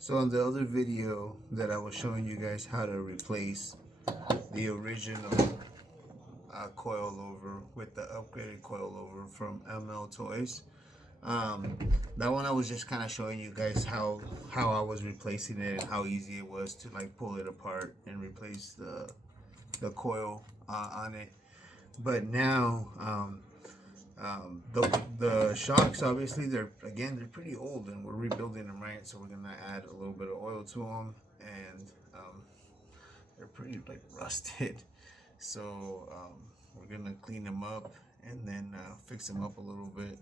So in the other video that I was showing you guys how to replace the original coilover with the upgraded coilover from ML Toys. Um, that one I was just kind of showing you guys how I was replacing it and how easy it was to like pull it apart and replace the coil on it. But now the shocks, obviously they're pretty old and we're rebuilding them, right? So we're gonna add a little bit of oil to them, and they're pretty like rusted. So we're gonna clean them up and then fix them up a little bit.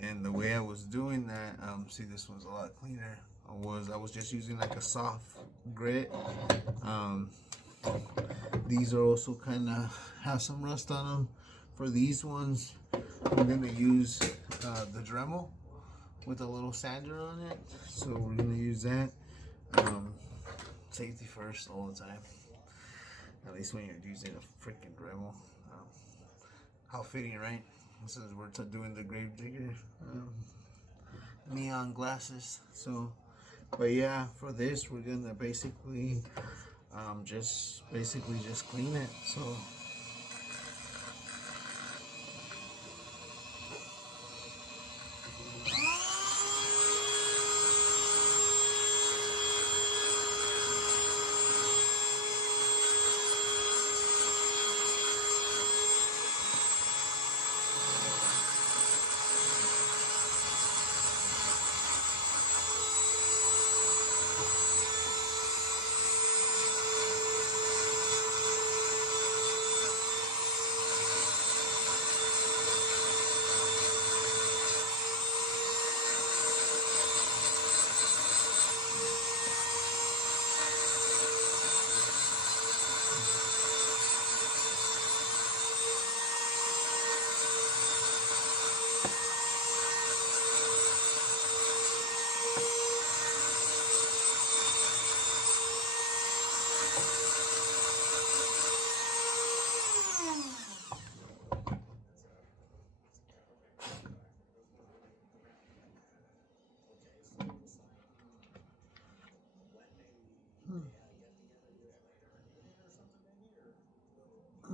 And the way I was doing that, see, this one's a lot cleaner. I was just using like a soft grit. Um, these are also kind of have some rust on them. For these ones, we're gonna use the Dremel with a little sander on it. So we're gonna use that. Um, Safety first all the time. At least when you're using a freaking Dremel. Um, how fitting, right? Since we're doing the Gravedigger neon glasses. So, but yeah, for this we're gonna just clean it. So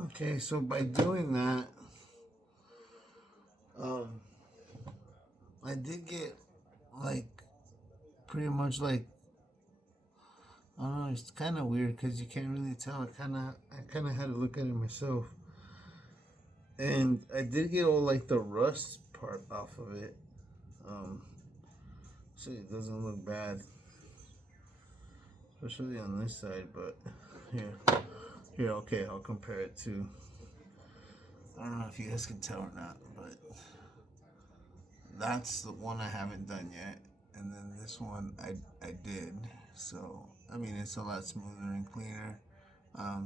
okay, so by doing that, um, I did get like pretty much like, I don't know. It's kind of weird because you can't really tell. I kind of had to look at it myself, and I did get all like the rust part off of it. Um, so it doesn't look bad, especially on this side. But here, okay, I'll compare it to. I don't know if you guys can tell or not, but that's the one I haven't done yet, and then this one I did. So I mean, it's a lot smoother and cleaner.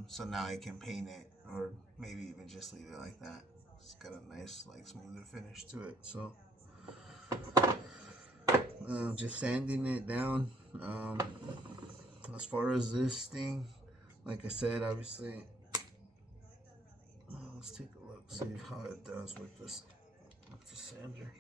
So now I can paint it, or maybe even just leave it like that. It's got a nice, like, smoother finish to it. So just sanding it down. As far as this thing, like I said, obviously, let's take a look, see how it does with the sander.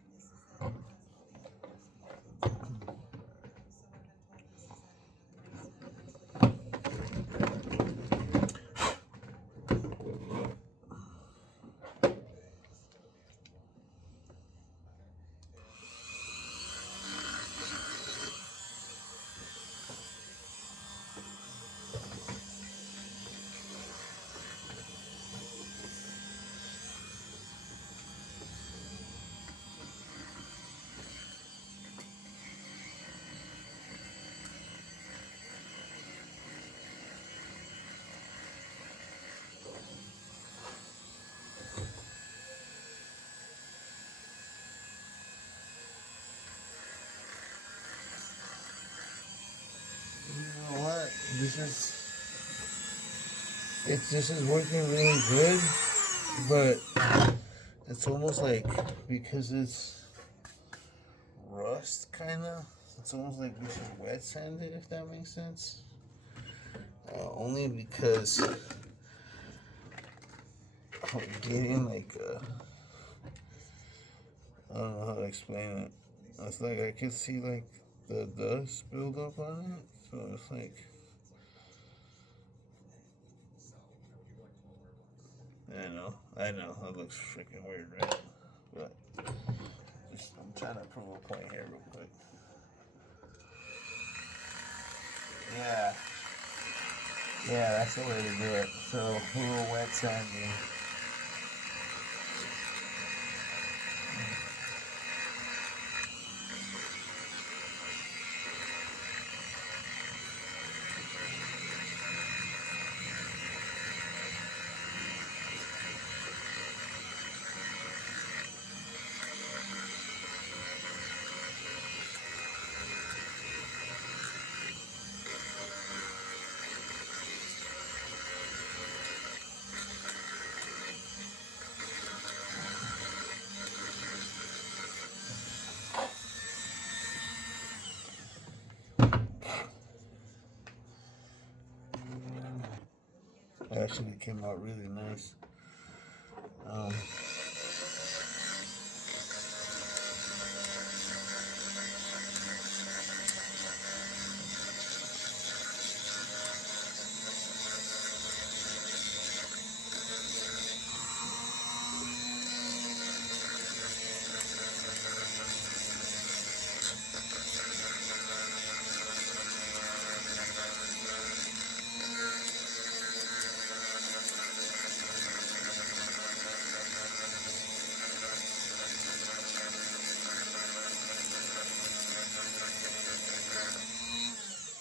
You know what? This is working really good, but it's almost like, because it's rust, kind of. It's almost like this is wet sanded, if that makes sense. Only because I'm getting like I don't know how to explain it. It's like I can see like the dust build up on it. So it's like, I know, it looks freaking weird, right? But I'm trying to prove a point here real quick. Yeah, that's the way to do it. So a little wet sanding. It actually came out really nice. Um,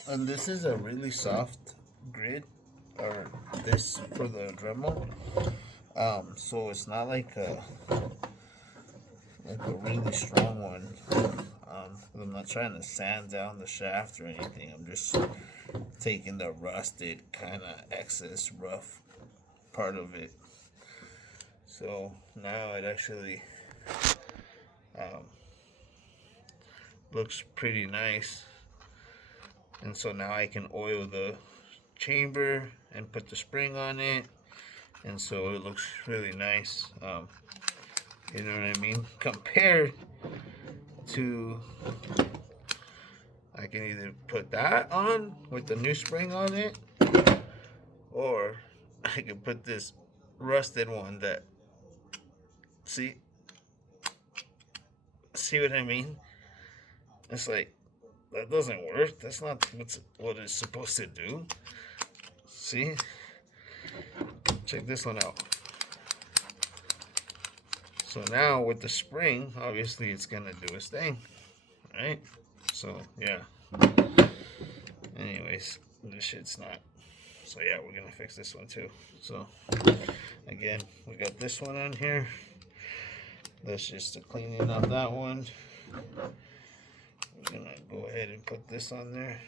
and this is a really soft grid, or this for the Dremel. So it's not like a really strong one. I'm not trying to sand down the shaft or anything. I'm just taking the rusted kind of excess rough part of it. So now it actually um, looks pretty nice. And so now I can oil the chamber and put the spring on it. And so it looks really nice. You know what I mean? Compared to, I can either put that on with the new spring on it, or I can put this rusted one that, see what I mean? It's like, that doesn't work. That's not what it's supposed to do. See? Check this one out. So now with the spring, obviously it's gonna do its thing, right? So yeah. Anyways, this shit's not. So yeah, we're gonna fix this one too. So again, we got this one on here. That's just cleaning up that one. We're gonna go ahead and put this on there.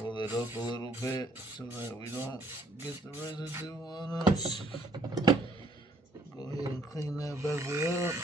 Hold it up a little bit so that we don't get the residue on us. Go ahead and clean that bad boy up.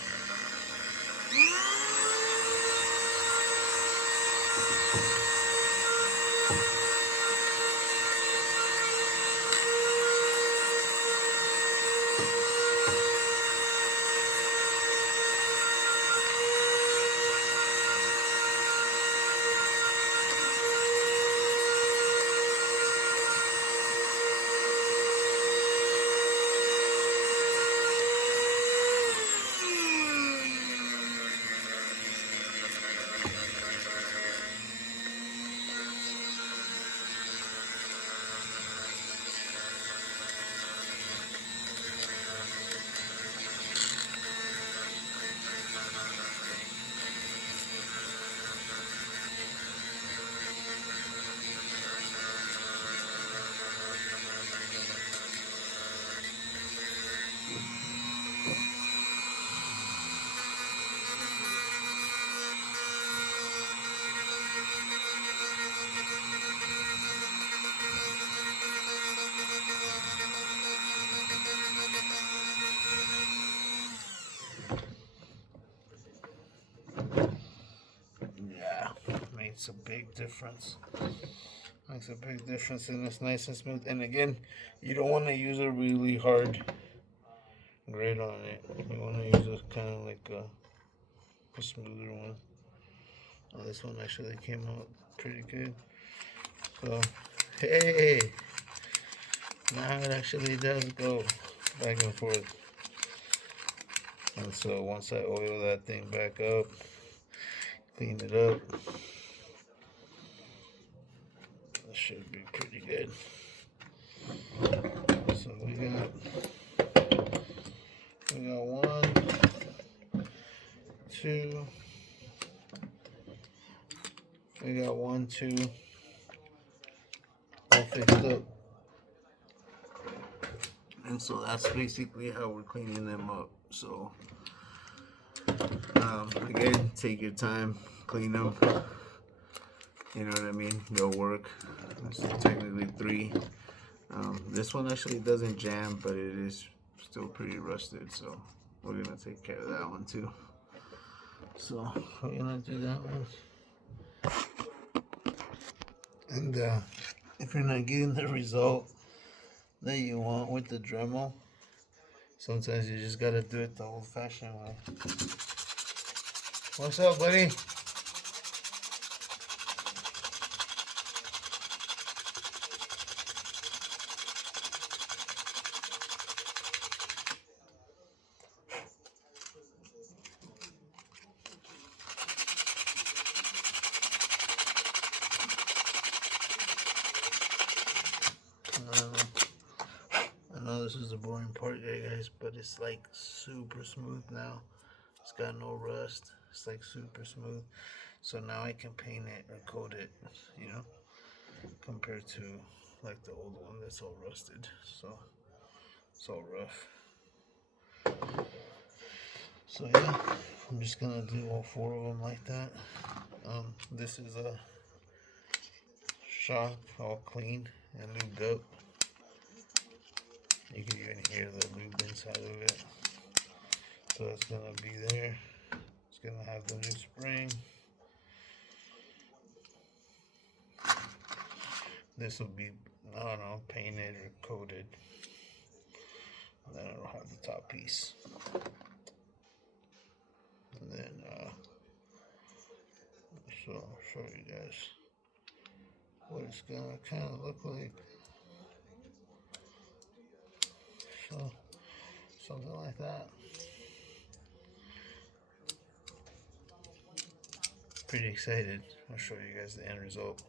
Yeah, makes a big difference. Makes a big difference, and it's nice and smooth. And again, you don't want to use a really hard grit on it. You want to use a kind of like a smoother one. Oh, this one actually came out pretty good. So, hey, now it actually does go back and forth. And so once I oil that thing back up, clean it up, it should be pretty good. So we got one, two, we got 1, 2, all fixed up. And so that's basically how we're cleaning them up. So again, take your time, clean them. You know what I mean? They'll work. It's technically 3. This one actually doesn't jam, but it is still pretty rusted. So we're gonna take care of that one too. So we're gonna do that one. And if you're not getting the result that you want with the Dremel, sometimes you just gotta do it the old-fashioned way. What's up, buddy? I know this is the boring part here, guys, but it's like super smooth now. It's got no rust. It's like super smooth. So now I can paint it or coat it, you know, compared to like the old one that's all rusted. So it's all rough. So yeah, I'm just gonna do all 4 of them like that. This is a shop all clean and lubed up. You can even hear the lube inside of it. So it's gonna be there. It's gonna have the new spring. This will be, I don't know, painted or coated. And then it'll have the top piece. And then, so I'll show you guys what it's gonna kind of look like. So, something like that. Pretty excited. I'll show you guys the end result.